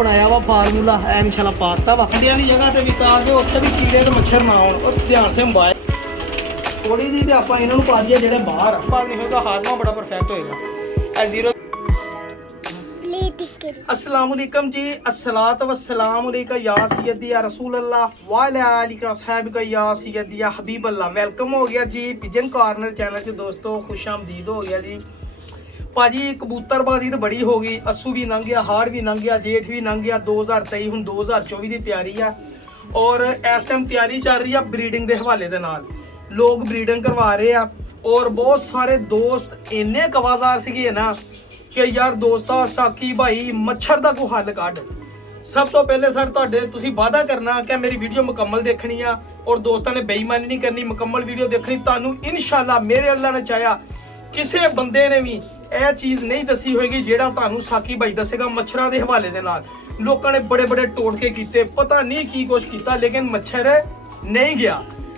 ਬਣਾਇਆ ਵਾ ਫਾਰਮੂਲਾ ਐ ਇਨਸ਼ਾਅੱਲਾ ਪਾਤਾ ਵਾ ਅੰਡਿਆਂ ਦੀ ਜਗ੍ਹਾ ਤੇ ਵੀ ਤਾਂ ਜੋ ਉੱਥੇ ਵੀ ਕੀੜੇ ਤੇ ਮੱਛਰ ਨਾ ਆਉਣ। ਔਰ ਧਿਆਨ ਸੇ ਮੋਬਾਈਲ ਥੋੜੀ ਜਿਹੀ ਤੇ ਆਪਾਂ ਇਹਨਾਂ ਨੂੰ ਪਾ ਦਈਏ ਜਿਹੜੇ ਬਾਹਰ ਆਪਾਂ ਨਹੀਂ ਹੋਏਗਾ ਹਾਜ਼ਮਾ ਬੜਾ ਪਰਫੈਕਟ ਹੋਏਗਾ। ਐ ਜ਼ੀਰੋ अस्सलामुअलैकुम जी, अस्सलातु वस्सलामु अलैका या सय्यदी या रसूल अल्लाह व अला आलिका असहाबिका या सय्यदी या हबीब अल्लाह। वेलकम हो गया जी पिजन कॉर्नर चैनल च दोस्तों, खुश आमदीद हो गया जी भाजी। कबूतरबाजी तो बड़ी हो गई, अस्सू भी लंघ गया, हाड़ भी लंघ गया, जेठ भी लंघ गया। 2023 हुण 2024 की तैयारी है और इस टाइम तैयारी चल रही है ब्रीडिंग के हवाले दे नाल। लोग ब्रीडिंग करवा रहे हैं और बहुत सारे दोस्त इन्ने कवाजार सीगे ना कि यार दोस्ता साकी भाई मच्छर का कोई हल कढ़। सब तो पहले सर तुहाडे तुसीं वादा करना कि मेरी वीडियो मुकम्मल देखनी आ और दोस्तों ने बेईमानी नहीं करनी, मुकम्मल वीडियो देखनी। तुहानूं इंशाअल्लाह मेरे अल्लाह ने चाहया किसी बंदे ने भी यह चीज़ नहीं दसी होएगी जिहड़ा तुहानूं साकी भाई दसेगा मच्छरां दे हवाले दे नाल। लोकां ने बड़े बड़े टोटके कीते, पता नहीं की कुछ कीता, लेकिन मच्छर नहीं गया।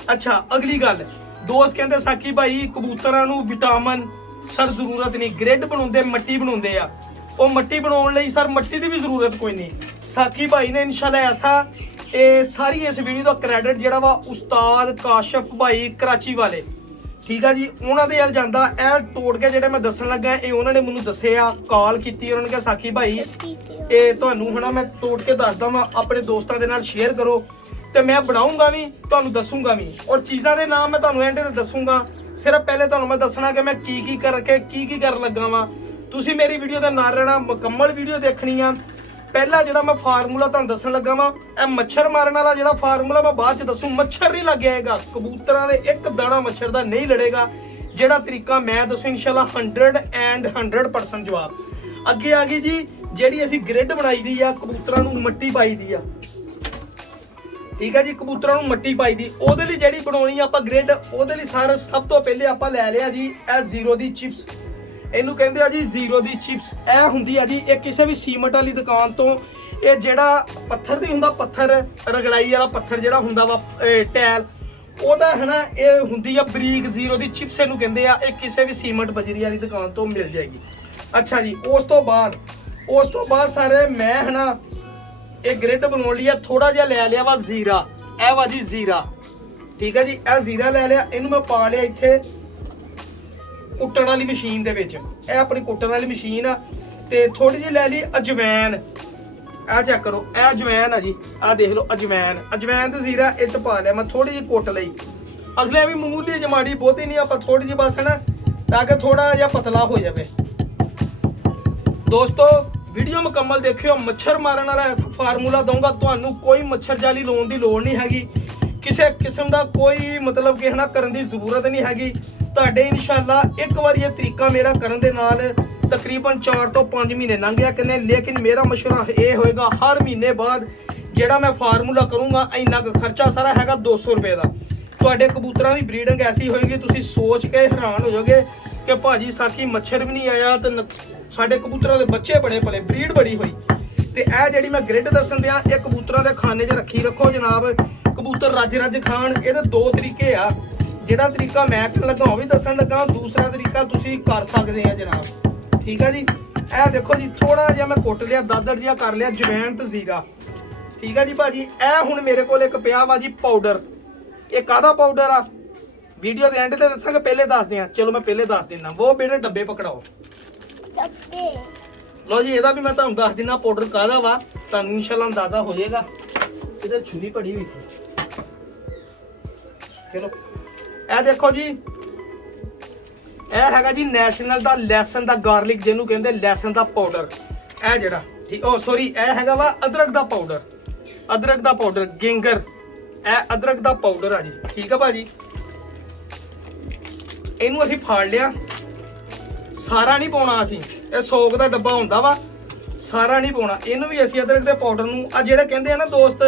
अच्छा अगली गल, दोस्त कहते साकी भाई कबूतरां नूं विटामिन सर जरूरत नहीं, ग्रिड बनाउंदे मट्टी बनाउंदे आ, ਉਹ मट्टी बनाउण लई सर मट्टी ਦੀ भी ਜ਼ਰੂਰਤ ਕੋਈ ਨਹੀਂ। ਸਾਕੀ ਭਾਈ ਨੇ ਇਨਸ਼ਾਅੱਲਾ ਐਸਾ ਇਹ ਸਾਰੀ ਇਸ ਵੀਡੀਓ ਦਾ ਕ੍ਰੈਡਿਟ ਜਿਹੜਾ ਵਾ ਉਸਤਾਦ ਕਾਸ਼ਫ ਭਾਈ ਕਰਾਚੀ ਵਾਲੇ, ਠੀਕ ਆ ਜੀ, ਉਹਨਾਂ ਦੇ ਵੱਲ ਜਾਂਦਾ। ਇਹ ਟੋੜ ਕੇ ਜਿਹੜੇ ਮੈਂ ਦੱਸਣ ਲੱਗਾ ਇਹ ਉਹਨਾਂ ਨੇ ਮੈਨੂੰ ਦੱਸਿਆ, ਕਾਲ ਕੀਤੀ, ਉਹਨਾਂ ਨੇ ਕਿਹਾ ਸਾਕੀ ਭਾਈ ਇਹ ਤੁਹਾਨੂੰ ਹਨਾ ਮੈਂ ਤੋੜ ਕੇ ਦੱਸਦਾ ਵਾਂ, ਆਪਣੇ ਦੋਸਤਾਂ ਦੇ ਨਾਲ ਸ਼ੇਅਰ ਕਰੋ ਤੇ ਮੈਂ ਬਣਾਉਂਗਾ ਵੀ, ਤੁਹਾਨੂੰ ਦੱਸੂਗਾ ਵੀ ਔਰ ਚੀਜ਼ਾਂ ਦੇ ਨਾਮ ਮੈਂ ਤੁਹਾਨੂੰ ਐਂਡ ਤੇ ਦੱਸੂਗਾ। सिर्फ पहले तुहानूं मैं दसना कि मैं की करके की कर लगा वा। तुसीं मेरी वीडियो दे नाल रहना, मुकम्मल वीडियो देखनी आ। पहला जिहड़ा मैं फार्मूला तुहानूं दस्सण लगा वा, ए मच्छर मारन वाला जिहड़ा फार्मूला मैं बाद च दसूं, मच्छर नहीं लग जाएगा कबूतरां दे, एक दाना मच्छर दा नहीं लड़ेगा। जिहड़ा तरीका मैं दसूं इंशाअल्लाह 100% जवाब। अगे आ गई जी जिहड़ी असीं ग्रिड बनाई दी आ, कबूतरां नूं मट्टी पाई दी आ, ठीक है जी, कबूतरां नूं मट्टी पाई दी। ਉਹਦੇ ਲਈ ਜਿਹੜੀ ਬਣਾਉਣੀ ਆਪਾਂ ਗ੍ਰਿਡ, ਉਹਦੇ ਲਈ ਸਭ ਤੋਂ ਪਹਿਲੇ ਆਪਾਂ ਲੈ ਲਿਆ ਜੀ ਇਹ ਜ਼ੀਰੋ ਦੀ ਚਿਪਸ। ਇਹਨੂੰ ਕਹਿੰਦੇ ਆ ਜੀ ਜ਼ੀਰੋ ਦੀ ਚਿਪਸ। ਇਹ ਹੁੰਦੀ ਆ ਜੀ ਇਹ ਕਿਸੇ ਵੀ ਸੀਮਟ ਵਾਲੀ ਦੁਕਾਨ ਤੋਂ, ਇਹ ਜਿਹੜਾ ਪੱਥਰ ਨਹੀਂ ਹੁੰਦਾ, ਪੱਥਰ ਰਗੜਾਈ ਵਾਲਾ ਪੱਥਰ ਜਿਹੜਾ ਹੁੰਦਾ ਵਾ ਟੈਲ, ਉਹਦਾ ਹੈ ਨਾ ਇਹ ਹੁੰਦੀ ਆ ਬਰੀਕ ਜ਼ੀਰੋ ਦੀ ਚਿਪਸ ਇਹਨੂੰ ਕਹਿੰਦੇ ਆ। ਇਹ ਕਿਸੇ ਵੀ ਸੀਮਟ ਬਜਰੀ ਵਾਲੀ ਦੁਕਾਨ ਤੋਂ ਮਿਲ ਜਾਏਗੀ। ਅੱਛਾ ਜੀ, ਉਸ ਤੋਂ ਬਾਅਦ ਸਾਰੇ ਮੈਂ ਹੈ ਨਾ ਇਹ ਗ੍ਰਿਡ ਬਣਾਉਣ ਲਈ ਥੋੜਾ ਜਿਹਾ ਲੈ ਲਿਆ ਵਾ ਜ਼ੀਰਾ। ਇਹ ਵਾ ਜੀ ਜ਼ੀਰਾ, ਠੀਕ ਹੈ ਜੀ, ਇਹ ਜ਼ੀਰਾ ਲੈ ਲਿਆ। ਇਹਨੂੰ ਮੈਂ ਪਾ ਲਿਆ ਇੱਥੇ ਕੁੱਟਣ ਵਾਲੀ ਮਸ਼ੀਨ ਦੇ ਵਿੱਚ। ਇਹ ਆਪਣੀ ਕੁੱਟਣ ਵਾਲੀ ਮਸ਼ੀਨ ਆ। ਤੇ ਥੋੜੀ ਜਿਹੀ ਲੈ ਲਈ ਅਜਵੈਨ। ਇਹ ਚੈੱਕ ਕਰੋ, ਇਹ ਅਜਵੈਨ ਆ ਜੀ, ਆਹ ਦੇਖ ਲਓ ਅਜਵੈਨ ਤੇ ਜ਼ੀਰਾ ਇਹ ਚ ਪਾ ਲਿਆ ਮੈਂ, ਥੋੜੀ ਜਿਹੀ ਕੁੱਟ ਲਈ। ਅਸਲੇ ਵੀ ਮਾਮੂਲੀ ਜਮਾੜੀ ਬਹੁਤੀ ਨਹੀਂ, ਆਪਾਂ ਥੋੜੀ ਜਿਹੀ ਬਸ ਹੈ ਨਾ ਤਾਂ ਕਿ ਥੋੜਾ ਜਿਹਾ ਪਤਲਾ ਹੋ ਜਾਵੇ। ਦੋਸਤੋ वीडियो मुकम्मल देखियो, मच्छर मारन वाला ऐसा फार्मूला दूंगा, ਤੁਹਾਨੂੰ कोई मच्छर जाली लाने की लोड़ नहीं हैगी, किसी किस्म का कोई मतलब कि है ना करने की जरूरत नहीं हैगी। ਤੁਹਾਡੇ इंशाअल्लाह एक बार ये तरीका मेरा करन दे नाल तकरीबन 4 ਤੋਂ 5 महीने लंघ गया करने। लेकिन मेरा मशवरा ये होएगा हर महीने बाद ਜਿਹੜਾ मैं फार्मूला करूँगा ਇੰਨਾ ਕੁ ਖਰਚਾ ਸਾਰਾ ਹੈਗਾ 200 रुपए ਦਾ। ਤੁਹਾਡੇ ਕਬੂਤਰਾਂ ਦੀ ਬਰੀਡਿੰਗ ਐਸੀ ਹੋਏਗੀ ਤੁਸੀਂ ਸੋਚ ਕੇ ਹੈਰਾਨ ਹੋ ਜਾਓਗੇ ਕਿ ਭਾਜੀ ਸਾਕੀ ਮੱਛਰ ਵੀ ਨਹੀਂ ਆਇਆ ਤੇ ਸਾਡੇ ਕਬੂਤਰਾਂ ਦੇ ਬੱਚੇ ਬੜੇ ਭਲੇ, ਬਰੀਡ ਬੜੀ ਹੋਈ। ਤੇ ਇਹ ਜਿਹੜੀ ਮੈਂ ਗ੍ਰਿਡ ਦੱਸਣ ਦਿਆਂ, ਇਹ ਕਬੂਤਰਾਂ ਦੇ ਖਾਨੇ 'ਚ ਰੱਖੋ ਜਨਾਬ, ਕਬੂਤਰ ਰੱਜ ਖਾਣ। ਇਹਦੇ ਦੋ ਤਰੀਕੇ ਆ, ਜਿਹੜਾ ਤਰੀਕਾ ਮੈਂ ਕਰਨ ਲੱਗਾ ਉਹ ਵੀ ਦੱਸਣ ਲੱਗਾ, ਦੂਸਰਾ ਤਰੀਕਾ ਤੁਸੀਂ ਕਰ ਸਕਦੇ ਆ ਜਨਾਬ, ਠੀਕ ਆ ਜੀ। ਇਹ ਦੇਖੋ ਜੀ ਥੋੜਾ ਜਿਹਾ ਮੈਂ ਕੁੱਟ ਲਿਆ, ਦਾਦਰ ਜਿਹਾ ਕਰ ਲਿਆ ਜਵੈਨ ਤੇ ਜ਼ੀਰਾ, ਠੀਕ ਆ ਜੀ ਭਾਜੀ। ਇਹ ਹੁਣ ਮੇਰੇ ਕੋਲ ਇੱਕ ਪਿਆ ਵਾ ਜੀ ਪਾਊਡਰ। ਇਹ ਕਾਹਦਾ ਪਾਊਡਰ ਆ ਵੀਡੀਓ ਦੇ ਐਂਡ ਤੇ ਦੱਸਾਂਗੇ, ਪਹਿਲੇ ਦੱਸਦੇ ਆ। ਚਲੋ ਮੈਂ ਪਹਿਲੇ ਦੱਸ ਦਿੰਦਾ, ਉਹ ਬੇੜੇ ਡੱਬੇ ਪਕੜਾਓ। लो जी ਇਹਦਾ ਵੀ ਮੈਂ ਤੁਹਾਨੂੰ ਦੱਸ ਦਿੰਦਾ ਪਾਊਡਰ ਕਾਹਦਾ ਵਾ, ਤੁਹਾਨੂੰ ਇਨਸ਼ਾਅੱਲਾ ਅੰਦਾਜ਼ਾ ਹੋ ਜਾਏਗਾ। ਇਹਦੇ ਛੁਰੀ ਪੜੀ ਹੋਈ ਸੀ। ਚਲੋ ਇਹ ਦੇਖੋ ਜੀ, ਇਹ ਹੈਗਾ ਜੀ ਨੈਸ਼ਨਲ ਦਾ ਲਹਿਸਨ ਦਾ ਗਾਰਲਿਕ, ਜਿਹਨੂੰ ਕਹਿੰਦੇ ਲਹਿਸਨ ਦਾ ਪਾਊਡਰ। ਇਹ ਜਿਹੜਾ ਠੀਕ ਸੌਰੀ ਇਹ ਹੈਗਾ ਵਾ ਅਦਰਕ ਦਾ ਪਾਊਡਰ ਗਿੰਗਰ। ਇਹ ਅਦਰਕ ਦਾ ਪਾਊਡਰ ਆ ਜੀ, ਠੀਕ ਆ ਭਾਜੀ। ਇਹਨੂੰ ਅਸੀਂ ਫਾੜ ਲਿਆ, ਸਾਰਾ ਨਹੀਂ ਪਾਉਣਾ ਅਸੀਂ, ਇਹ 100 ਦਾ ਡੱਬਾ ਹੁੰਦਾ ਵਾ, ਸਾਰਾ ਨਹੀਂ ਪਾਉਣਾ। ਇਹਨੂੰ ਵੀ ਅਸੀਂ ਅਦਰਕ ਦੇ ਪਾਊਡਰ ਨੂੰ ਆ ਜਿਹੜੇ ਕਹਿੰਦੇ ਆ ਨਾ ਦੋਸਤ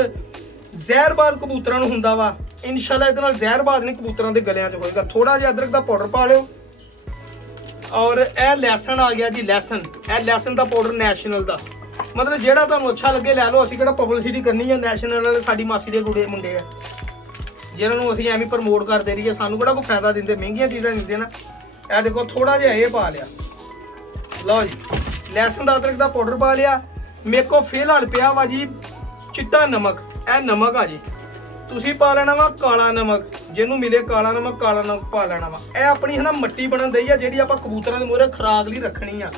ਜ਼ਹਿਰਬਾਦ ਕਬੂਤਰਾਂ ਨੂੰ ਹੁੰਦਾ ਵਾ, ਇਨਸ਼ਾਅੱਲਾ ਇਹਦੇ ਨਾਲ ਜ਼ਹਿਰਬਾਦ ਨਹੀਂ ਕਬੂਤਰਾਂ ਦੇ ਗਲਿਆਂ 'ਚ ਹੋਏਗਾ। ਥੋੜਾ ਜਿਹਾ ਅਦਰਕ ਦਾ ਪਾਊਡਰ ਪਾ ਲਿਓ। ਔਰ ਇਹ ਲਹਿਸਨ ਆ ਗਿਆ ਜੀ, ਲਹਿਸਨ। ਇਹ ਲਹਿਸਨ ਦਾ ਪਾਊਡਰ ਨੈਸ਼ਨਲ ਦਾ, ਮਤਲਬ ਜਿਹੜਾ ਤੁਹਾਨੂੰ ਅੱਛਾ ਲੱਗੇ ਲੈ ਲਓ। ਅਸੀਂ ਕਿਹੜਾ ਪਬਲਿਸਿਟੀ ਕਰਨੀ ਹੈ, ਨੈਸ਼ਨਲ ਵਾਲੇ ਸਾਡੀ ਮਾਸੀ ਦੇ ਕੁੜੇ ਮੁੰਡੇ ਆ ਜਿਹਨਾਂ ਨੂੰ ਅਸੀਂ ਐਵੇਂ ਪ੍ਰਮੋਟ ਕਰਦੇ ਰਹੀਏ, ਸਾਨੂੰ ਕਿਹੜਾ ਕੋਈ ਫਾਇਦਾ ਦਿੰਦੇ, ਮਹਿੰਗੀਆਂ ਚੀਜ਼ਾਂ ਦਿੰਦੇ ਨਾ। ਇਹ ਦੇਖੋ ਥੋੜਾ ਜਿਹਾ ਇਹ ਪਾ ਲਿਆ, ਲਓ ਜੀ ਲਹਿਸਨ ਦਾ ਅਦਰਕ ਦਾ ਪਾਊਡਰ ਪਾ ਲਿਆ। ਮੇਰੇ ਕੋ ਫਿਲਹਾਲ ਪਿਆ ਵਾ ਜੀ ਚਿੱਟਾ ਨਮਕ। ਇਹ ਨਮਕ ਆ ਜੀ, ਤੁਸੀਂ ਪਾ ਲੈਣਾ ਵਾ ਕਾਲਾ ਨਮਕ, ਜਿਹਨੂੰ ਮਿਲੇ ਕਾਲਾ ਨਮਕ ਪਾ ਲੈਣਾ ਵਾ। ਇਹ ਆਪਣੀ ਹਨਾ ਮੱਟੀ ਬਣਨ ਦਈ ਆ, ਜਿਹੜੀ ਆਪਾਂ ਕਬੂਤਰਾਂ ਦੇ ਮੂਹਰੇ ਖੁਰਾਕ ਲਈ ਰੱਖਣੀ ਆ।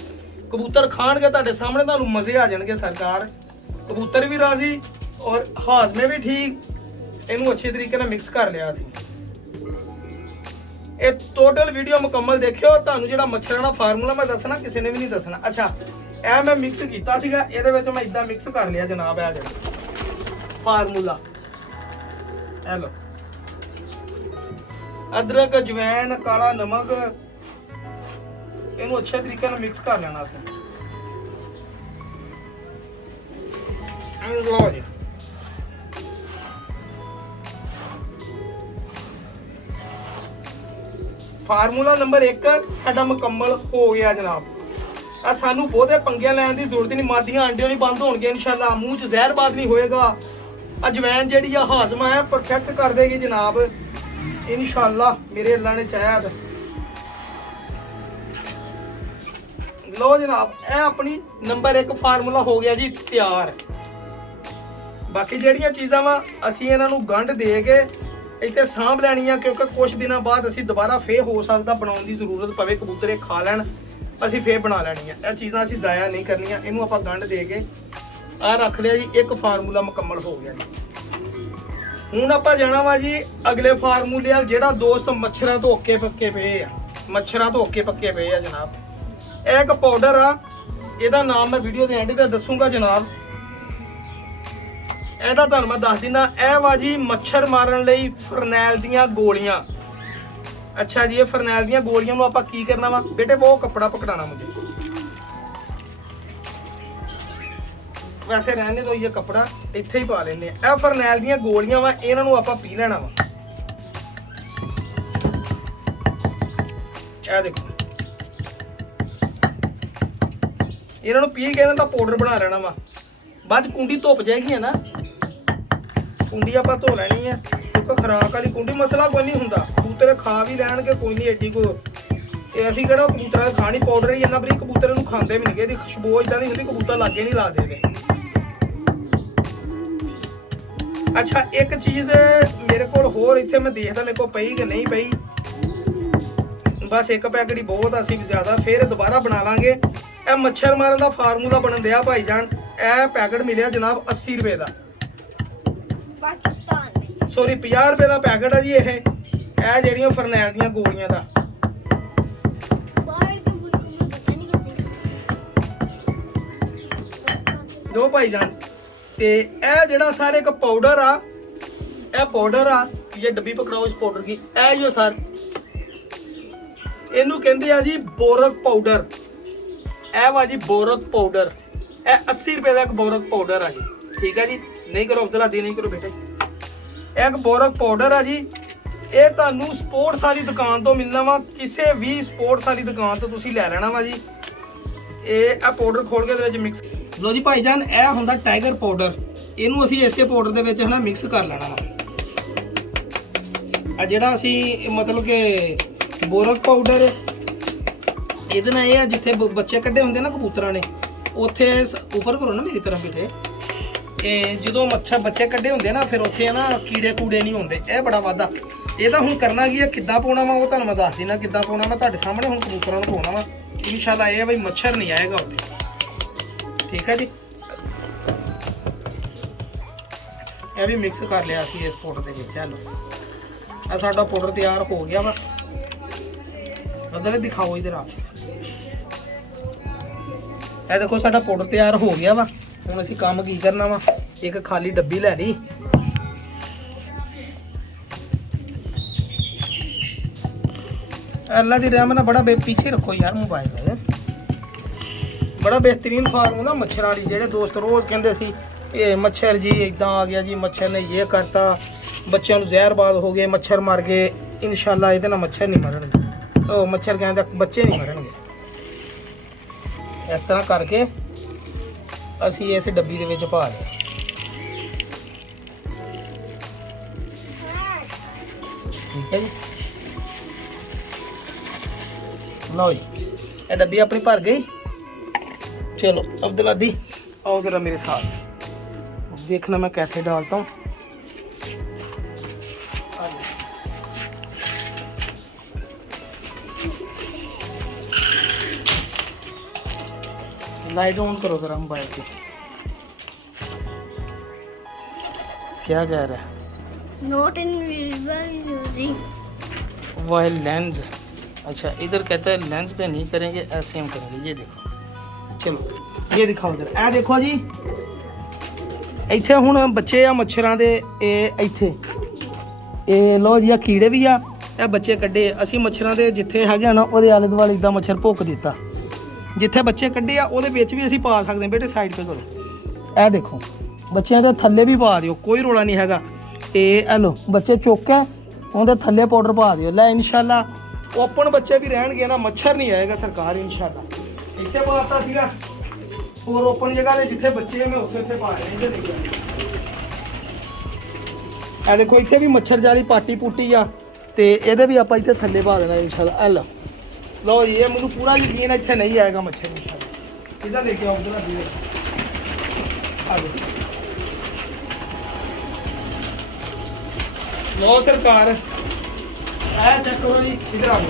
ਕਬੂਤਰ ਖਾਣਗੇ ਤੁਹਾਡੇ ਸਾਹਮਣੇ, ਤੁਹਾਨੂੰ ਮਜ਼ੇ ਆ ਜਾਣਗੇ ਸਰਕਾਰ। ਕਬੂਤਰ ਵੀ ਰਾਜ਼ੀ ਔਰ ਹਾਜ਼ਮੇ ਵੀ ਠੀਕ। ਇਹਨੂੰ ਅੱਛੇ ਤਰੀਕੇ ਨਾਲ ਮਿਕਸ ਕਰ ਲਿਆ ਅਸੀਂ। ਇਹ ਟੋਟਲ ਵੀਡੀਓ ਮੁਕੰਮਲ ਦੇਖਿਓ, ਤੁਹਾਨੂੰ ਜਿਹੜਾ ਮੱਛਰਾਂ ਦਾ ਫਾਰਮੂਲਾ ਮੈਂ ਦੱਸਣਾ ਕਿਸੇ ਨੇ ਵੀ ਨਹੀਂ ਦੱਸਣਾ। ਅੱਛਾ, ਇਹ ਮੈਂ ਮਿਕਸ ਕੀਤਾ ਸੀਗਾ, ਇਹਦੇ ਵਿੱਚ ਮੈਂ ਇਦਾਂ ਮਿਕਸ ਕਰ ਲਿਆ ਜਨਾਬ। ਇਹ ਜਿਹੜਾ ਫਾਰਮੂਲਾ, ਇਹ ਲੋ, ਅਦਰਕ, ਅਜਵੈਨ, ਕਾਲਾ ਨਮਕ, ਇਹਨੂੰ ਅੱਛੇ ਤਰੀਕੇ ਨਾਲ ਮਿਕਸ ਕਰ ਲੈਣਾ ਅਸੀਂ। ਲਓ ਜੀ, ਫਾਰਮੂਲਾ ਨੰਬਰ 1 ਸਾਡਾ ਮੁਕੰਮਲ ਹੋ ਗਿਆ ਜਨਾਬ। ਆ ਸਾਨੂੰ ਬਹੁਤੇ ਪੰਗਿਆਂ ਲੈਣ ਦੀ ਜ਼ਰੂਰਤ ਨਹੀਂ, ਮਾਦੀਆਂ ਆਂਡਿਆਂ ਨਹੀਂ ਬੰਦ ਹੋਣਗੇ ਇਨਸ਼ਾਅੱਲਾ, ਮੂੰਹ 'ਚ ਜ਼ਹਿਰਬਾਦ ਨਹੀਂ ਹੋਏਗਾ। ਅਜਵੈਨ ਜਿਹੜੀ ਆ ਹਾਜ਼ਮਾ ਹੈ ਪਰਫੈਕਟ ਕਰ ਦੇਗੀ ਜਨਾਬ ਇਨਸ਼ਾਅੱਲਾ, ਮੇਰੇ ਅੱਲਾ ਨੇ ਚਾਹਿਆ ਤਾਂ। ਲਓ ਜਨਾਬ, ਇਹ ਆਪਣੀ ਨੰਬਰ 1 ਫਾਰਮੂਲਾ ਹੋ ਗਿਆ ਜੀ ਤਿਆਰ। ਬਾਕੀ ਜਿਹੜੀਆਂ ਚੀਜ਼ਾਂ ਵਾ ਅਸੀਂ ਇਹਨਾਂ ਨੂੰ ਗੰਢ ਦੇ ਕੇ ਇੱਥੇ ਸਾਂਭ ਲੈਣੀ ਆ, ਕਿਉਂਕਿ ਕੁਝ ਦਿਨਾਂ ਬਾਅਦ ਅਸੀਂ ਦੁਬਾਰਾ ਫੇਰ ਹੋ ਸਕਦਾ ਬਣਾਉਣ ਦੀ ਜ਼ਰੂਰਤ ਪਵੇ, ਕਬੂਤਰੇ ਖਾ ਲੈਣ, ਅਸੀਂ ਫੇਰ ਬਣਾ ਲੈਣੀ ਆ। ਇਹ ਚੀਜ਼ਾਂ ਅਸੀਂ ਜ਼ਾਇਆ ਨਹੀਂ ਕਰਨੀਆਂ। ਇਹਨੂੰ ਆਪਾਂ ਗੰਢ ਦੇ ਕੇ ਆ ਰੱਖ ਲਿਆ ਜੀ। 1 ਫਾਰਮੂਲਾ ਮੁਕੰਮਲ ਹੋ ਗਿਆ ਜੀ। ਹੁਣ ਆਪਾਂ ਜਾਣਾ ਵਾ ਜੀ ਅਗਲੇ ਫਾਰਮੂਲੇ ਵਾਲ, ਜਿਹੜਾ ਦੋਸਤ ਮੱਛਰਾਂ ਤੋਂ ਓਕੇ ਪੱਕੇ ਪਏ ਆ, ਮੱਛਰਾਂ ਤੋਂ ਓਕੇ ਪੱਕੇ ਪਏ ਆ ਜਨਾਬ। ਇਹ ਇੱਕ ਪਾਊਡਰ ਆ, ਇਹਦਾ ਨਾਮ ਮੈਂ ਵੀਡੀਓ ਦੇ ਐਂਡ ਤੇ ਦੱਸੂਗਾ ਜਨਾਬ। ਇਹਦਾ ਤੁਹਾਨੂੰ ਮੈਂ ਦੱਸ ਦਿੰਦਾ, ਇਹ ਵਾ ਜੀ ਮੱਛਰ ਮਾਰਨ ਲਈ ਫਰਨੈਲ ਦੀਆਂ ਗੋਲੀਆਂ। ਅੱਛਾ ਜੀ, ਇਹ ਫਰਨੈਲ ਦੀਆਂ ਗੋਲੀਆਂ ਨੂੰ ਆਪਾਂ ਕੀ ਕਰਨਾ ਵਾ ਬੇਟੇ, ਉਹ ਕੱਪੜਾ ਪਕੜਾਣਾ ਮੁਝੇ, ਵੈਸੇ ਰਹਿਣੇ ਤੋਂ ਇਹ ਕੱਪੜਾ ਇੱਥੇ ਹੀ ਪਾ ਲੈਂਦੇ ਆ। ਇਹ ਫਰਨੈਲ ਦੀਆਂ ਗੋਲੀਆਂ ਵਾ, ਇਹਨਾਂ ਨੂੰ ਆਪਾਂ ਪੀ ਲੈਣਾ ਵਾ। ਇਹ ਦੇਖੋ, ਇਹਨਾਂ ਨੂੰ ਪੀ ਕੇ ਇਹਨਾਂ ਦਾ ਪਾਊਡਰ ਬਣਾ ਲੈਣਾ ਵਾ। ਬਾਅਦ ਕੁੰਡੀ ਧੁੱਪ ਜਾਏਗੀ ਨਾ, ਕੁੰਡੀ ਆਪਾਂ ਧੋ ਲੈਣੀ ਹੈ, ਕਿਉਂਕਿ ਖੁਰਾਕ ਵਾਲੀ ਕੁੰਡੀ ਮਸਲਾ ਕੋਈ ਨਹੀਂ ਹੁੰਦਾ, ਕਬੂਤਰ ਖਾ ਵੀ ਲੈਣਗੇ, ਕੋਈ ਨਹੀਂ ਐਡੀ ਕੋ। ਇਹ ਅਸੀਂ ਕਿਹੜਾ ਕਬੂਤਰਾਂ ਦਾ ਖਾਣੀ ਪਾਊਡਰ ਹੀ ਇੰਨਾ ਬਰੀਕ, ਕਬੂਤਰ ਨੂੰ ਖਾਂਦੇ ਵੀ ਨਹੀਂ, ਇਹਦੀ ਖੁਸ਼ਬੂ ਇਦਾਂ ਦੀ ਹੁੰਦੀ ਕਬੂਤਰ ਲਾਗੇ ਨਹੀਂ ਲਾ ਦੇਦੇ। ਅੱਛਾ, ਇੱਕ ਚੀਜ਼ ਮੇਰੇ ਕੋਲ ਹੋਰ ਇੱਥੇ ਮੈਂ ਦੇਖਦਾ ਮੇਰੇ ਕੋਲ ਪਈ ਕਿ ਨਹੀਂ ਪਈ, ਬਸ 1 ਪੈਕਟ ਹੀ ਬਹੁਤ, ਅਸੀਂ ਵੀ ਜ਼ਿਆਦਾ ਫੇਰ ਦੁਬਾਰਾ ਬਣਾ ਲਾਂਗੇ। ਇਹ ਮੱਛਰ ਮਾਰਨ ਦਾ ਫਾਰਮੂਲਾ ਬਣਨ ਦਿਆ ਭਾਈਜਾਨ। ਇਹ ਪੈਕਟ ਮਿਲਿਆ ਜਨਾਬ 80 ਰੁਪਏ ਦਾ, ਪਾਕਿਸਤਾਨ ਦੇ, ਸੌਰੀ 50 ਰੁਪਏ ਦਾ ਪੈਕਟ ਆ ਜੀ। ਇਹ ਜਿਹੜੀਆਂ ਫਰਨੈਲ ਦੀਆਂ ਗੋਲੀਆਂ ਦਾ ਬਾਹਰ ਦੇ ਮੁਲਕ ਨੂੰ ਪਤਾ ਨਹੀਂ ਕਿੱਥੇ ਦੋ ਭਾਈਜਾਨ। ਤੇ ਇਹ ਜਿਹੜਾ ਸਾਰੇ ਇੱਕ ਪਾਊਡਰ ਆ, ਇਹ ਪਾਊਡਰ ਆ, ਇਹ ਡੱਬੀ ਪਕੜਾਓ ਇਸ ਪਾਊਡਰ ਦੀ। ਇਹ ਜੋ ਸਰ, ਇਹਨੂੰ ਕਹਿੰਦੇ ਆ ਜੀ ਬੋਰਕ ਪਾਊਡਰ। ਇਹ ਵਾ ਜੀ ਬੋਰਕ ਪਾਊਡਰ। ਇਹ 80 ਰੁਪਏ ਦਾ ਇੱਕ ਬੋਰਕ ਪਾਊਡਰ ਆ ਜੀ, ਠੀਕ ਹੈ ਜੀ। ਨਹੀਂ ਕਰੋ ਅਬਦੁੱਲਾ ਦੀ, ਨਹੀਂ ਕਰੋ ਬੇਟੇ। ਇਹ ਇੱਕ ਬੋਰਕ ਪਾਊਡਰ ਆ ਜੀ, ਇਹ ਤੁਹਾਨੂੰ ਸਪੋਰਟਸ ਵਾਲੀ ਦੁਕਾਨ ਤੋਂ ਮਿਲਣਾ ਵਾ, ਕਿਸੇ ਵੀ ਸਪੋਰਟਸ ਵਾਲੀ ਦੁਕਾਨ ਤੋਂ ਤੁਸੀਂ ਲੈ ਲੈਣਾ ਵਾ ਜੀ। ਇਹ ਪਾਊਡਰ ਖੋਲ ਕੇ ਇਹਦੇ ਵਿੱਚ ਮਿਕਸ। ਲੋ ਜੀ ਭਾਈਜਾਨ, ਇਹ ਹੁੰਦਾ ਟਾਈਗਰ ਪਾਊਡਰ। ਇਹਨੂੰ ਅਸੀਂ ਇਸੇ ਪਾਊਡਰ ਦੇ ਵਿੱਚ ਹਨਾ ਮਿਕਸ ਕਰ ਲੈਣਾ ਵਾ। ਆ ਜਿਹੜਾ ਅਸੀਂ ਮਤਲਬ ਕਿ ਬੋਰਕ ਪਾਊਡਰ, ਇਹਦੇ ਨਾਲ ਇਹ ਆ ਜਿੱਥੇ ਬੱਚੇ ਕੱਢੇ ਹੁੰਦੇ ਨਾ ਕਬੂਤਰਾਂ ਨੇ, ਉੱਥੇ ਉੱਪਰ ਕਰੋ ਨਾ ਮੇਰੀ ਤਰ੍ਹਾਂ ਬੇਟੇ, ਇਹ ਜਦੋਂ ਮੱਛਰ ਬੱਚੇ ਕੱਢੇ ਹੁੰਦੇ ਨਾ, ਫਿਰ ਉੱਥੇ ਨਾ ਕੀੜੇ ਕੂੜੇ ਨਹੀਂ ਹੁੰਦੇ। ਇਹ ਬੜਾ ਵਾਧਾ। ਇਹਦਾ ਹੁਣ ਕਰਨਾ ਕੀ ਆ, ਕਿੱਦਾਂ ਪਾਉਣਾ ਵਾ ਉਹ ਤੁਹਾਨੂੰ ਮੈਂ ਦੱਸ ਦੇਣਾ ਕਿੱਦਾਂ ਪਾਉਣਾ। ਮੈਂ ਤੁਹਾਡੇ ਸਾਹਮਣੇ ਹੁਣ ਕਬੂਤਰਾਂ ਨੂੰ ਪਾਉਣਾ ਵਾ ਇਨਸ਼ਾਅੱਲਾ। ਇਹ ਬਈ ਮੱਛਰ ਨਹੀਂ ਆਏਗਾ ਉੱਥੇ, ਠੀਕ ਹੈ ਜੀ। ਇਹ ਵੀ ਮਿਕਸ ਕਰ ਲਿਆ ਸੀ ਇਸ ਪਾਊਡਰ ਦੇ ਵਿੱਚ। ਚਲੋ, ਇਹ ਸਾਡਾ ਪਾਊਡਰ ਤਿਆਰ ਹੋ ਗਿਆ ਵਾ। ਉਧਰ ਦਿਖਾਓ, ਇਧਰ ਆ। ਇਹ ਦੇਖੋ ਸਾਡਾ ਪਾਊਡਰ ਤਿਆਰ ਹੋ ਗਿਆ ਵਾ। ਹੁਣ ਅਸੀਂ ਕੰਮ ਕੀ ਕਰਨਾ ਵਾ, ਇੱਕ ਖਾਲੀ ਡੱਬੀ ਲੈ ਲਈ, ਅੱਲਾ ਦੀ ਰਹਿਮਤ ਨਾਲ। ਬੜਾ ਪਿੱਛੇ ਰੱਖੋ ਯਾਰ ਮੋਬਾਈਲ। ਬੜਾ ਬਿਹਤਰੀਨ ਫਾਰਮੂਲਾ ਮੱਛਰਾਂ ਵਾਲੀ। ਜਿਹੜੇ ਦੋਸਤ ਰੋਜ਼ ਕਹਿੰਦੇ ਸੀ ਇਹ ਮੱਛਰ ਜੀ ਇਦਾਂ ਆ ਗਿਆ ਜੀ, ਮੱਛਰ ਨੇ ਇਹ ਕਰਤਾ, ਬੱਚਿਆਂ ਨੂੰ ਜ਼ਹਿਰਬਾਦ ਹੋ ਗਏ, ਮੱਛਰ ਮਰ ਗਏ, ਇਨਸ਼ਾਅੱਲਾ ਇਹਦੇ ਨਾਲ ਮੱਛਰ ਨਹੀਂ ਮਰਨਗੇ। ਉਹ ਮੱਛਰ ਕਹਿੰਦੇ ਬੱਚੇ ਨਹੀਂ ਮਰਨਗੇ। ਇਸ ਤਰ੍ਹਾਂ ਕਰਕੇ ਅਸੀਂ ਇਸ ਡੱਬੀ ਦੇ ਵਿੱਚ ਪਾ ਲਿਆ, ਠੀਕ ਹੈ ਜੀ। ਲਓ ਜੀ, ਇਹ ਡੱਬੀ ਆਪਣੀ ਭਰ ਗਈ। ਚਲੋ ਅਬਦੁੱਲਾ ਦੀ आओ ज़रा मेरे साथ, देखना मैं कैसे डालता हूँ। लाइट ऑन करो ज़रा मोबाइल की। क्या कह रहा है? Not invisible using while lens. अच्छा इधर कहता है लेंस पे नहीं करेंगे, ऐसे हम करेंगे। ये देखो, चलो ये दिखाओ इधर। ए देखो जी, ਇੱਥੇ ਹੁਣ ਬੱਚੇ ਆ ਮੱਛਰਾਂ ਦੇ। ਇਹ ਇੱਥੇ ਇਹ ਲੋ ਜੀ ਆ ਕੀੜੇ ਵੀ ਆ, ਇਹ ਬੱਚੇ ਕੱਢੇ। ਅਸੀਂ ਮੱਛਰਾਂ ਦੇ ਜਿੱਥੇ ਹੈਗੇ ਨਾ ਉਹਦੇ ਆਲੇ ਦੁਆਲੇ ਇਦਾਂ ਮੱਛਰ ਭੁੱਕ ਦਿੱਤਾ। ਜਿੱਥੇ ਬੱਚੇ ਕੱਢੇ ਆ ਉਹਦੇ ਵਿੱਚ ਵੀ ਅਸੀਂ ਪਾ ਸਕਦੇ ਹਾਂ। ਬੇਟੇ ਸਾਈਡ 'ਤੇ ਕਰੋ। ਇਹ ਦੇਖੋ ਬੱਚਿਆਂ ਦੇ ਥੱਲੇ ਵੀ ਪਾ ਦਿਓ, ਕੋਈ ਰੋਲਾ ਨਹੀਂ ਹੈਗਾ। ਇਹ ਲੋ ਬੱਚੇ ਚੁੱਕ ਕੇ ਉਹਦੇ ਥੱਲੇ ਪਾਊਡਰ ਪਾ ਦਿਓ। ਲੈ ਇਨਸ਼ਾਅੱਲਾ ਓਪਨ ਬੱਚੇ ਵੀ ਰਹਿਣਗੇ ਨਾ, ਮੱਛਰ ਨਹੀਂ ਆਏਗਾ ਸਰਕਾਰ ਇਨਸ਼ਾਅੱਲਾ। ਇੱਥੇ ਪਾਤਾ ਸੀਗਾ ਹੋਰ ਓਪਨ ਜਗ੍ਹਾ ਤੇ ਜਿੱਥੇ ਬੱਚੇ ਆ ਮੈਂ ਉੱਥੇ ਉੱਥੇ ਪਾ ਰਿਹਾ। ਇੱਧਰ ਦੇਖੋ, ਇਹ ਦੇਖੋ ਇੱਥੇ ਵੀ ਮੱਛਰ ਜਾਲੀ ਪਾਟੀ ਪੁੱਟੀ ਆ ਤੇ ਇਹਦੇ ਵੀ ਆਪਾਂ ਇੱਥੇ ਥੱਲੇ ਪਾ ਦੇਣਾ ਇਨਸ਼ਾਅੱਲਾ। ਇਹ ਲਓ ਜੀ, ਇਹ ਮੈਨੂੰ ਪੂਰਾ ਯਕੀਨ ਹੈ ਇੱਥੇ ਨਹੀਂ ਆਏਗਾ ਮੱਛਰ ਇਨਸ਼ਾਅੱਲਾ। ਕਿੱਦਾਂ ਲੈ ਕੇ ਆਓ ਉਧਰ ਆ ਦੇਖੋ। ਲਓ ਸਰਕਾਰ, ਇਹ ਚੈੱਕ ਕਰੋ ਜੀ, ਇਧਰ ਆ ਲਓ।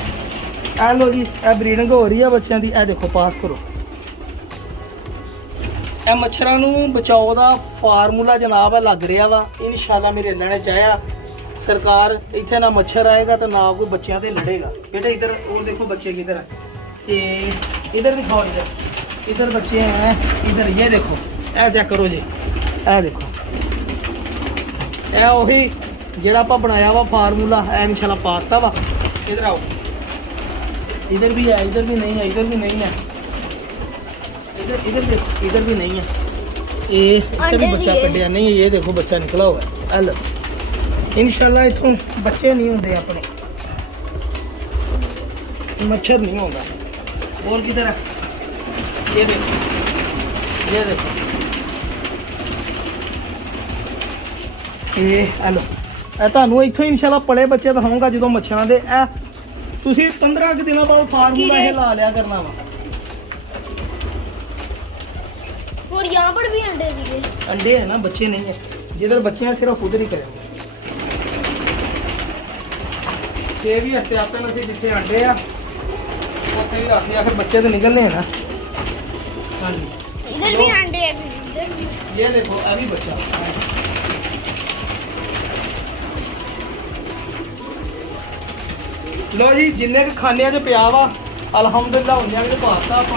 ਇਹ ਲਓ ਜੀ, ਇਹ ਬਰੀਡਿੰਗ ਹੋ ਰਹੀ ਆ ਬੱਚਿਆਂ ਦੀ। ਇਹ ਦੇਖੋ ਪਾਸ ਕਰੋ। ਇਹ ਮੱਛਰਾਂ ਨੂੰ ਬਚਾਓ ਦਾ ਫਾਰਮੂਲਾ ਜਨਾਬ ਹੈ ਲੱਗ ਰਿਹਾ ਵਾ ਇਨਸ਼ਾਅੱਲਾ। ਮੇਰੇ ਅੱਲਾ ਨੇ ਚਾਹਿਆ ਸਰਕਾਰ ਇੱਥੇ ਨਾ ਮੱਛਰ ਆਏਗਾ ਤੇ ਨਾ ਕੋਈ ਬੱਚਿਆਂ ਤੇ ਲੜੇਗਾ। ਬੇਟਾ ਇਧਰ ਉਹ ਦੇਖੋ ਬੱਚੇ ਕਿਧਰ ਹੈ, ਇਹ ਇਧਰ ਦਿਖਾਓ। इधर बच्चे हैं, इधर ये देखो, ए चेक करो जी, ए देखो, ए वही जेड़ा आप बनाया वा फार्मूला है इंशाल्लाह पाता वा। इधर आओ, इधर भी है, इधर भी नहीं है, इधर भी नहीं है, इधर इधर देखो, इधर भी नहीं है। ये इधर भी बच्चा कटिया नहीं है, ये देखो बच्चा निकला हुआ है। हल इंशाल्लाह इथों बच्चे नहीं होंगे अपने, मच्छर नहीं होगा। और किधर है, ये देखो, ये देखो, ਇਹ ਹਲੋ ਇਹ ਤੁਹਾਨੂੰ ਇੱਥੋਂ ਇਨਸ਼ਾਅੱਲਾ ਪਲੇ ਬੱਚੇ ਦਿਖਾਉਂਗਾ ਜਦੋਂ ਮੱਛਰਾਂ ਦੇ। ਇਹ ਤੁਸੀਂ 15 ਕੁ ਦਿਨਾਂ ਬਾਅਦ ਫਾਰਮੂਲਾ ਇਹ ਲਾ ਲਿਆ ਕਰਨਾ ਵਾ। और यहाँ पर भी अंडे दिए, अंडे है ना, बच्चे नहीं है। जिधर बच्चे हैं सिर्फ उधर ही करेंगे। 6 ਵੀ ਹਫਤੇ ਅਸੀਂ ਜਿੱਥੇ ਅੰਡੇ ਆ ਉੱਥੇ ਵੀ ਰੱਖਦੇ ਆ, ਫਿਰ ਬੱਚੇ ਤੇ ਨਿਕਲਨੇ ਹੈ ਨਾ। हाँ जी, इधर भी अंडे हैं, इधर भी। ये देखो अभी बच्चा। लो जी, जिन्ने के खाने च पिया वा अलहमदुलिल्लाह उन्ने के पाता आप।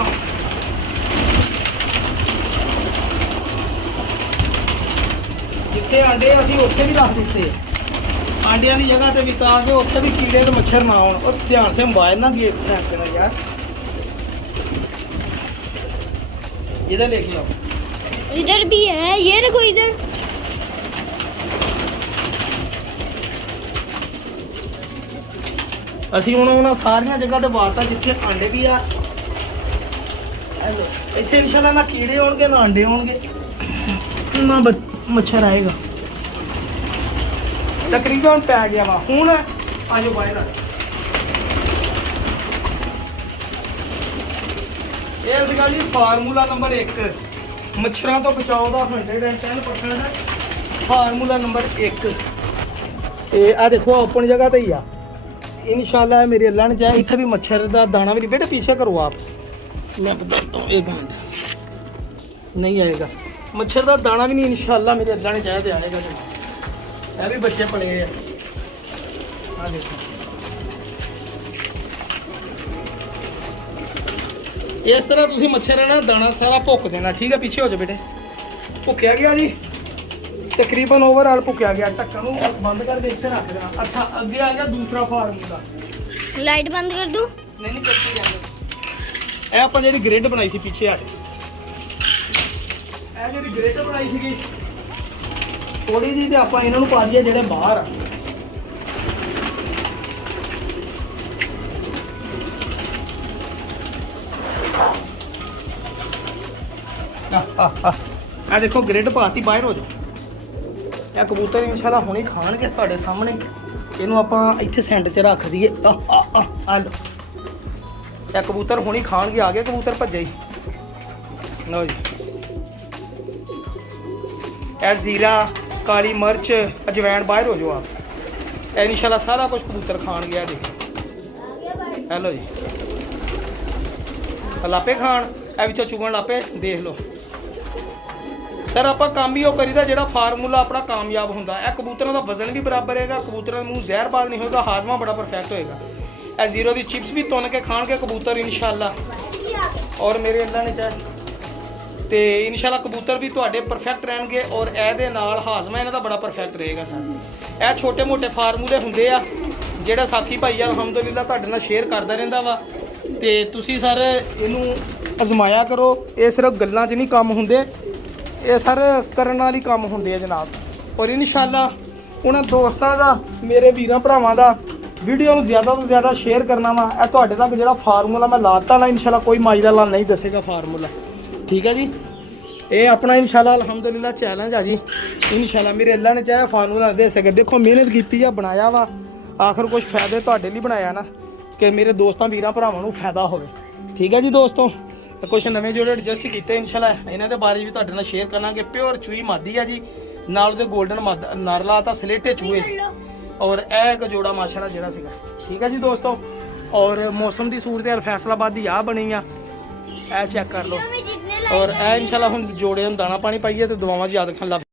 जिथे अंडे असी उत्थे भी रख दिते, आंडिया की जगह ते भी ताकि उत्थे भी कीड़े ते मच्छर ना आउण। और ध्यान से मोबाइल ना गेट फेंक देना यार। इधर लेके आओ, इधर भी है, ये देखो इधर। ਅਸੀਂ ਹੁਣ ਉਹਨਾਂ ਸਾਰੀਆਂ ਜਗ੍ਹਾ ਤੇ ਬਾਤਾਂ ਜਿੱਥੇ ਆਂਡੇ ਵੀ ਆ। ਇੱਥੇ ਇਨਸ਼ਾਅੱਲਾ ਨਾ ਕੀੜੇ ਹੋਣਗੇ ਨਾ ਆਂਡੇ ਹੋਣਗੇ ਨਾ ਮੱਛਰ ਆਏਗਾ। ਤਕਰੀਬਨ ਪੈ ਗਿਆ ਵਾ। ਹੁਣ ਆਜੋ ਬਾਹਰ ਆ। ਇਹ ਸੀਗਾ ਜੀ ਫਾਰਮੂਲਾ ਨੰਬਰ 1, ਮੱਛਰਾਂ ਤੋਂ ਬਚਾਓ ਦਾ 110% ਫਾਰਮੂਲਾ ਨੰबर 1। ਇਹ ਆ ਦੇਖੋ ਓਪਨ ਜਗ੍ਹਾ ਤੇ ਹੀ ਆ इंशाल्लाह। मेरे अल्लाह ने चाहे इतना भी मच्छर का दाना भी नहीं। बेटा पीछे करो आप, मैं बताता हूँ, 1 मिनट। नहीं आएगा मच्छर का दाना भी नहीं इंशाल्लाह। मेरे अल्लाह ने चाहे तो आएगा। ये भी बच्चे पड़े हैं, हाँ देखो। इस तरह तुम मच्छर है ना दाना सारा भुक देना, ठीक है। पीछे हो जाओ बेटे, भुक्या गया जी, तकरीबन ओवरऑल भुक्या गया। ढक्कन बंद कर दे, इसे रख देना। अच्छा अगे आ गया दूसरा फार्मूला। लाइट बंद कर दूं? नहीं करती जाने। ਇਹ ਆਪਾਂ ਜਿਹੜੀ ਗ੍ਰਿਡ ਬਣਾਈ ਸੀ ਪਿੱਛੇ ਆ, ਇਹ ਜਿਹੜੀ ਗ੍ਰਿਡ ਬਣਾਈ ਸੀਗੀ ਥੋੜੀ ਜਿਹੀ, ਤੇ ਆਪਾਂ ਇਹਨਾਂ ਨੂੰ ਪਾ ਦਈਏ ਜਿਹੜੇ ਬਾਹਰ ਆ। ਆ ਦੇਖੋ ਗ੍ਰਿਡ ਪਾਤੀ, ਬਾਹਰ ਹੋ ਜਾਓ। ਇਹ ਕਬੂਤਰ ਇਨਸ਼ਾਅੱਲਾ ਹੁਣੇ ਖਾਣਗੇ ਤੁਹਾਡੇ ਸਾਹਮਣੇ। ਇਹਨੂੰ ਆਪਾਂ ਇੱਥੇ ਸੈਂਟਰ 'ਚ ਰੱਖ ਦਈਏ। ਆ ਲਓ, ਇਹ ਕਬੂਤਰ ਹੁਣੇ ਖਾਣਗੇ। ਆ ਗਏ ਕਬੂਤਰ ਭੱਜੇ ਹੀ। ਲਓ ਜੀ, ਇਹ ਜ਼ੀਰਾ ਕਾਲੀ ਮਿਰਚ ਅਜਵਾਇਣ ਬਾਹਰ ਹੋ ਜਾਓ ਆਪ ਇਹ ਇਨਸ਼ਾਅੱਲਾ ਸਾਰਾ ਕੁਝ ਕਬੂਤਰ ਖਾਣ ਗਿਆ ਜੀ ਹੈਲੋ ਜੀ ਲਾਪੇ ਖਾਣ ਇਹ ਵਿੱਚੋਂ ਚੁਗਣ ਲਾਪੇ ਦੇਖ ਲਓ ਸਰ ਆਪਾਂ ਕੰਮ ਹੀ ਉਹ ਕਰੀਦਾ ਜਿਹੜਾ ਫਾਰਮੂਲਾ ਆਪਣਾ ਕਾਮਯਾਬ ਹੁੰਦਾ ਇਹ ਕਬੂਤਰਾਂ ਦਾ ਵਜ਼ਨ ਵੀ ਬਰਾਬਰ ਹੈਗਾ ਕਬੂਤਰਾਂ ਨੂੰ ਜ਼ਹਿਰਬਾਜ਼ ਨਹੀਂ ਹੋਏਗਾ ਹਾਜ਼ਮਾ ਬੜਾ ਪਰਫੈਕਟ ਹੋਏਗਾ ਇਹ ਜ਼ੀਰੋ ਦੀ ਚਿਪਸ ਵੀ ਤੁੰਨ ਕੇ ਖਾਣਗੇ ਕਬੂਤਰ ਇਨਸ਼ਾਅੱਲਾ ਔਰ ਮੇਰੇ ਅੱਲਾ ਨੇ ਚਾਹ ਤੇ ਇਨਸ਼ਾਅੱਲਾ ਕਬੂਤਰ ਵੀ ਤੁਹਾਡੇ ਪਰਫੈਕਟ ਰਹਿਣਗੇ ਔਰ ਇਹਦੇ ਨਾਲ ਹਾਜ਼ਮਾ ਇਹਨਾਂ ਦਾ ਬੜਾ ਪਰਫੈਕਟ ਰਹੇਗਾ ਸਰ ਇਹ ਛੋਟੇ ਮੋਟੇ ਫਾਰਮੂਲੇ ਹੁੰਦੇ ਆ ਜਿਹੜਾ ਸਾਥੀ ਭਾਈ ਅਲਹਮਦੁਲਿਲਾ ਤੁਹਾਡੇ ਨਾਲ ਸ਼ੇਅਰ ਕਰਦਾ ਰਹਿੰਦਾ ਵਾ ਤੇ ਤੁਸੀਂ ਸਰ ਇਹਨੂੰ ਅਜ਼ਮਾਇਆ ਕਰੋ ਇਹ ਸਿਰਫ ਗੱਲਾਂ 'ਚ ਨਹੀਂ ਕੰਮ ਹੁੰਦੇ ਇਹ ਸਰ ਕਰਨ ਨਾਲ ਹੀ ਕੰਮ ਹੁੰਦੇ ਆ ਜਨਾਬ ਔਰ ਇਨਸ਼ਾਅੱਲਾ ਉਹਨਾਂ ਦੋਸਤਾਂ ਦਾ ਮੇਰੇ ਵੀਰਾਂ ਭਰਾਵਾਂ ਦਾ ਵੀਡੀਓ ਨੂੰ ਜ਼ਿਆਦਾ ਤੋਂ ਜ਼ਿਆਦਾ ਸ਼ੇਅਰ ਕਰਨਾ ਵਾ ਇਹ ਤੁਹਾਡੇ ਤੱਕ ਜਿਹੜਾ ਫਾਰਮੂਲਾ ਮੈਂ ਲਾਤਾ ਨਾ ਇਨਸ਼ਾਅੱਲਾ ਕੋਈ ਮਾਈ ਦਾ ਲਾਲ ਨਹੀਂ ਦੱਸੇਗਾ ਫਾਰਮੂਲਾ ਠੀਕ ਹੈ ਜੀ ਇਹ ਆਪਣਾ ਇਨਸ਼ਾਅੱਲਾ ਅਲਹਮਦੁਲਿਲਾ ਚੈਲੰਜ ਆ ਜੀ ਇਨਸ਼ਾਅੱਲਾ ਮੇਰੇ ਅੱਲਾ ਨੇ ਚਾਹਿਆ ਫਾਰਮੂਲਾ ਦੇ ਸਕੇ ਦੇਖੋ ਮਿਹਨਤ ਕੀਤੀ ਆ ਬਣਾਇਆ ਵਾ ਆਖਰ ਕੁਝ ਫਾਇਦੇ ਤੁਹਾਡੇ ਲਈ ਬਣਾਇਆ ਨਾ ਕਿ ਮੇਰੇ ਦੋਸਤਾਂ ਵੀਰਾਂ ਭਰਾਵਾਂ ਨੂੰ ਫਾਇਦਾ ਹੋਵੇ ਠੀਕ ਹੈ ਜੀ ਦੋਸਤੋ ਕੁਝ ਨਵੇਂ ਜੋੜੇ ਐਡਜਸਟ ਕੀਤੇ ਇਨਸ਼ਾਅੱਲਾ ਇਹਨਾਂ ਦੇ ਬਾਰੇ ਵੀ ਤੁਹਾਡੇ ਨਾਲ ਸ਼ੇਅਰ ਕਰਾਂਗੇ ਪਿਓਰ ਚੂਈ ਮਾਦੀ ਆ ਜੀ ਨਾਲ ਉਹਦੇ 골ਡਨ ਨਰ ਲਾਤਾ ਸਲੇਟੇ ਚੂਹੇ ਔਰ ਇਹ ਇੱਕ ਜੋੜਾ ਮਾਸ਼ਾਅੱਲਾ ਜਿਹੜਾ ਸੀਗਾ ਠੀਕ ਹੈ ਜੀ ਦੋਸਤੋ ਔਰ ਮੌਸਮ ਦੀ ਸੂਰਤ ਹੈ ਫੈਸਲਾਬਾਦ ਦੀ ਆ ਬਣੀ ਆ ਇਹ ਚੈੱਕ ਕਰ ਲਓ ਔਰ ਇਹ ਇਨਸ਼ਾਅੱਲਾ ਹੁਣ ਜੋੜੇ ਨੂੰ ਦਾਣਾ ਪਾਣੀ ਪਾਈਏ ਤੇ ਦੁਆਵਾਂ 'ਚ ਯਾਦ ਰੱਖਣ ਲੱਗ